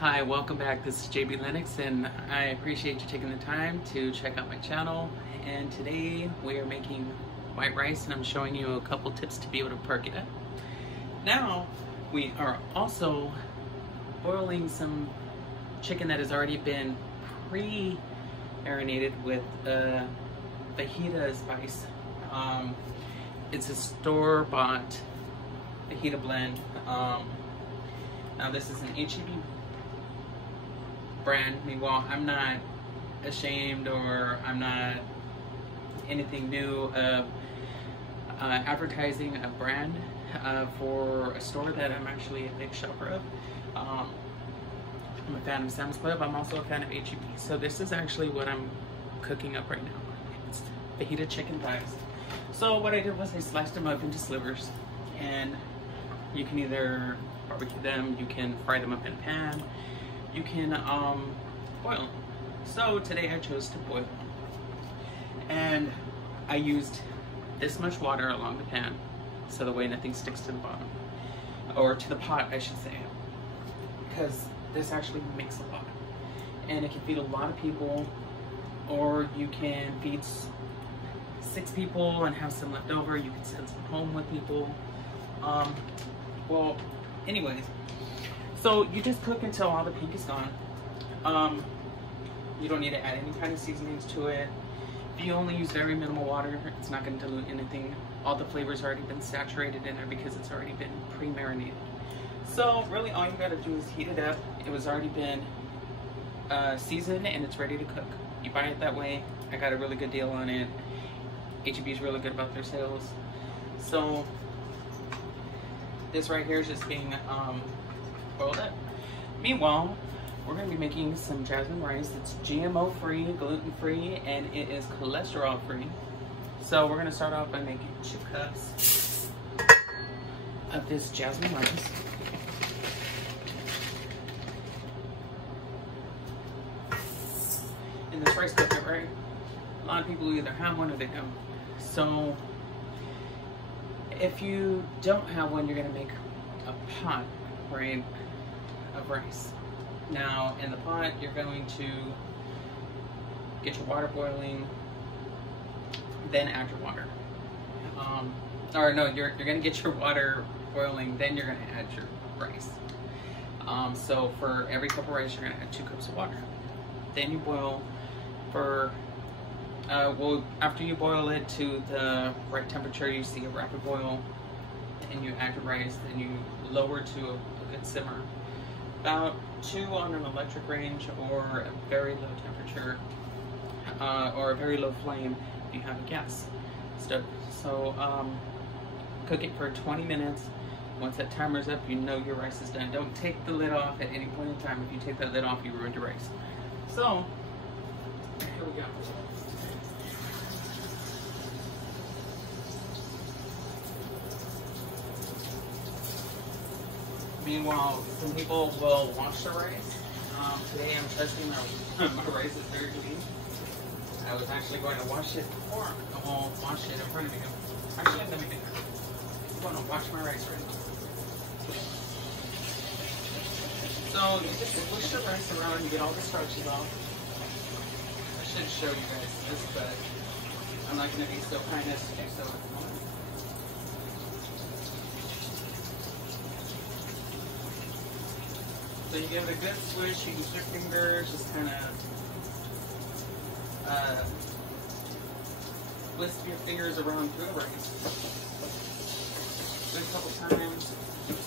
Hi, welcome back. This is JayBealennux and I appreciate you taking the time to check out my channel. And today we are making white rice and I'm showing you a couple tips to be able to perk it up. Now we are also boiling some chicken that has already been pre-marinated with fajita spice. It's a store-bought fajita blend. Now this is an HEB brand. Meanwhile, I'm not ashamed or I'm not anything new of advertising a brand for a store that I'm actually a big shopper of. I'm a fan of Sam's Club. I'm also a fan of HEB. So this is actually what I'm cooking up right now. It's fajita chicken thighs. So what I did was I sliced them up into slivers, and you can either barbecue them, you can fry them up in a pan, you can boil them. So today I chose to boil them. And I used this much water along the pan, so the way nothing sticks to the bottom. Or to the pot, I should say. Because this actually makes a lot. And it can feed a lot of people, or you can feed 6 people and have some left over. You can send some home with people. Well, anyways, so you just cook until all the pink is gone. You don't need to add any kind of seasonings to it. If you only use very minimal water, it's not going to dilute anything. All the flavors already been saturated in there because it's already been pre-marinated. So really all you got to do is heat it up. It was already been seasoned and it's ready to cook. You buy it that way. I got a really good deal on it. HEB is really good about their sales. So this right here is just being boiled up. Meanwhile, we're going to be making some jasmine rice. It's GMO free, gluten free, and it is cholesterol free. So we're going to start off by making 2 cups of this jasmine rice. In this rice cooker, right? A lot of people either have one or they don't. So if you don't have one, you're going to make a pot, right, of rice. Now in the pot, you're going to get your water boiling, then add your water. Or no, you're going to get your water boiling, then you're going to add your rice. So for every cup of rice, you're going to add 2 cups of water. Then you boil for well, after you boil it to the right temperature, you see a rapid boil, and you add your rice, then you lower to a good simmer. About 2 on an electric range, or a very low temperature, or a very low flame if you have a gas stove. So cook it for 20 minutes. Once that timer's up, you know your rice is done. Don't take the lid off at any point in time. If you take that lid off, you ruined your rice. So here we go. Meanwhile, some people will wash their rice. Today I'm testing my rice is very clean. I was actually going to wash it before I will wash it in front of you. Actually, let me do that. I'm going to wash my rice right now. So you just push the rice around and get all the starches off. I should show you guys this, but I'm not going to be so kind as to do so at the moment. So you give it a good swish, you use your fingers, just kind of whisk your fingers around through the rice. Do it a couple times,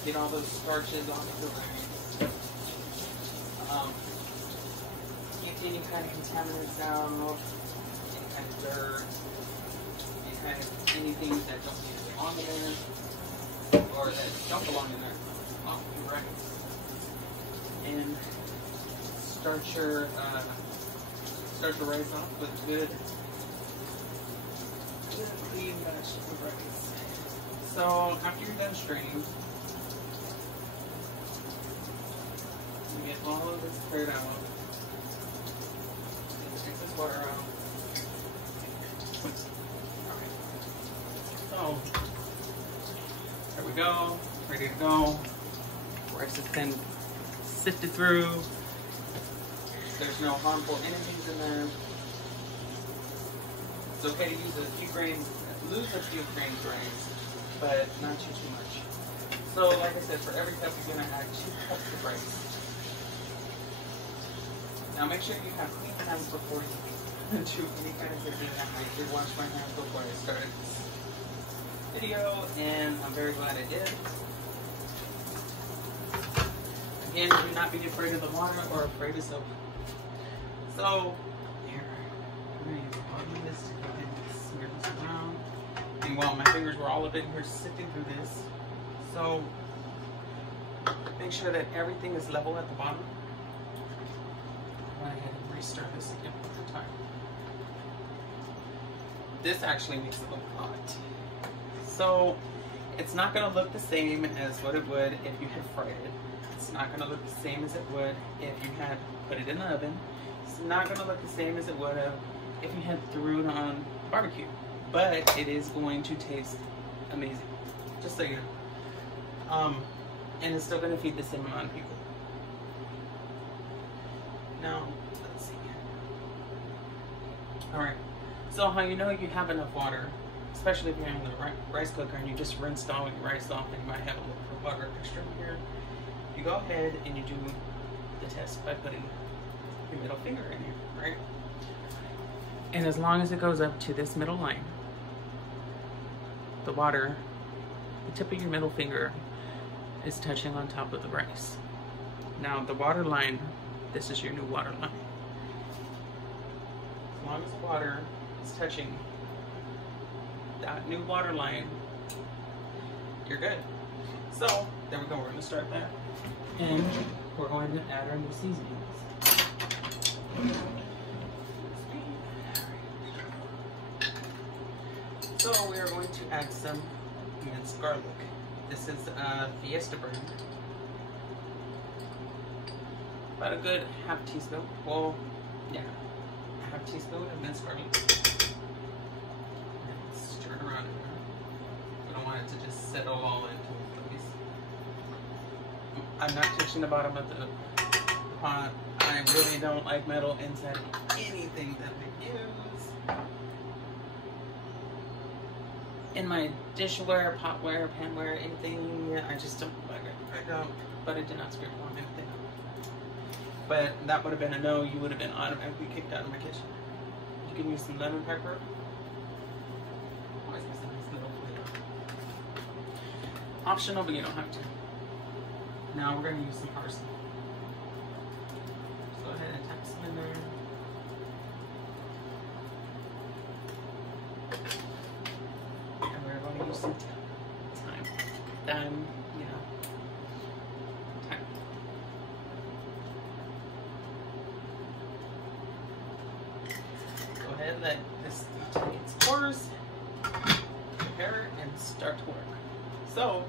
get all those starches off of the rice. Get any kind of contaminants out, any kind of dirt, any kind of anything that don't need to belong in there, or that don't belong in there off the rice. And start your rice off with good clean vegetable rice. So after you're done straining, you get all of this cleared out. And take this water out. Alright. So there we go. Ready to go. Rice has been sifted through. There's no harmful energies in there. It's okay to use a few grains, lose a few grains rice, but not too much. So, like I said, for every cup you're gonna add 2 cups of rice. Now make sure you have clean hands before you do any kind of cooking. I did wash my hands before I started this video, and I'm very glad I did. Again, do not be afraid of the water or afraid of soap. So, here, I'm going to use a lot of this to go ahead and smear this around. And while my fingers were all up in here sifting through this, so make sure that everything is level at the bottom. Go ahead and restart this again one more time. This actually makes it look hot. So, it's not going to look the same as what it would if you had fried it. It's not going to look the same as it would if you had put it in the oven. It's not going to look the same as it would have if you had threw it on barbecue. But it is going to taste amazing. Just so you know. And it's still going to feed the same amount of people. Now, let's see. Alright. So how you know you have enough water, especially if you're in the rice cooker and you just rinsed all your rice off and you might have a little bit of water extra in here. You go ahead and you do the test by putting your middle finger in here, right? And as long as it goes up to this middle line, the water, the tip of your middle finger is touching on top of the rice. Now the water line, this is your new water line. As long as the water is touching that new water line, you're good. So there we go, we're gonna start that. And we're going to add our new seasonings. So we are going to add some minced garlic. This is Fiesta brand. About a good half teaspoon. Well, yeah, half teaspoon of minced garlic. And stir it around in there. We don't want it to just settle all into one place. I'm not touching the bottom of the pot. I really don't like metal inside anything that I use. In my dishware, potware, panware, anything, I just don't like it. I don't, but I did not scrape on anything. But that would have been a no. You would have been automatically kicked out of my kitchen. You can use some lemon pepper. Always use a nice little flavor. Optional, but you don't have to. Now we're going to use some parsley. Just go ahead and tap some in there. And we're going to use some thyme. Thyme, you know. Thyme. Go ahead and let this take its course. Prepare and start to work. So,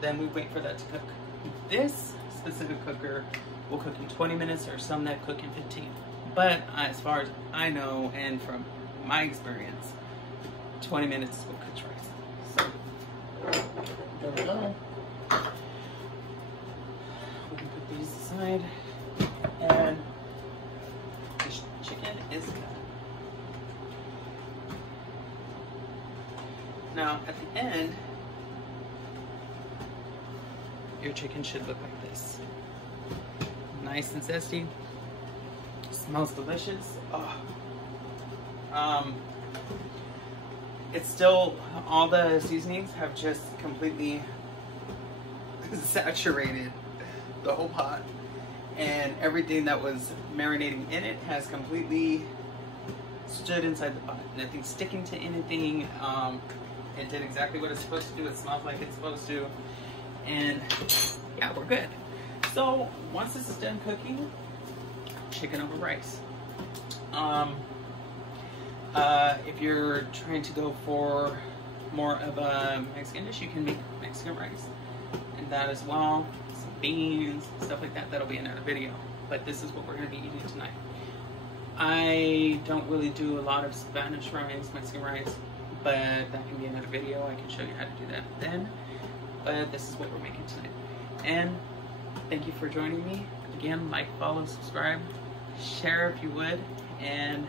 then we wait for that to cook. This specific cooker will cook in 20 minutes, or some that cook in 15. But as far as I know, and from my experience, 20 minutes is what cooks rice. So, there we go. We can put these aside, and this chicken is done. Now, at the end, your chicken should look like this. Nice and zesty. Smells delicious. Oh. It's still, all the seasonings have just completely saturated the whole pot. And everything that was marinating in it has completely stood inside the pot. Nothing's sticking to anything. It did exactly what it's supposed to do. It smells like it's supposed to. And yeah, we're good. So once this is done cooking, chicken over rice. If you're trying to go for more of a Mexican dish, you can make Mexican rice and that as well. Some beans, stuff like that. That'll be another video. But this is what we're going to be eating tonight. I don't really do a lot of Spanish rice, Mexican rice, but that can be another video. I can show you how to do that then. but this is what we're making tonight. And thank you for joining me. Again, like, follow, subscribe, share if you would, and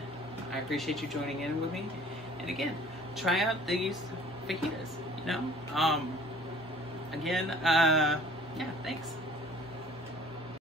I appreciate you joining in with me. And again, try out these fajitas, you know? Again, yeah, thanks.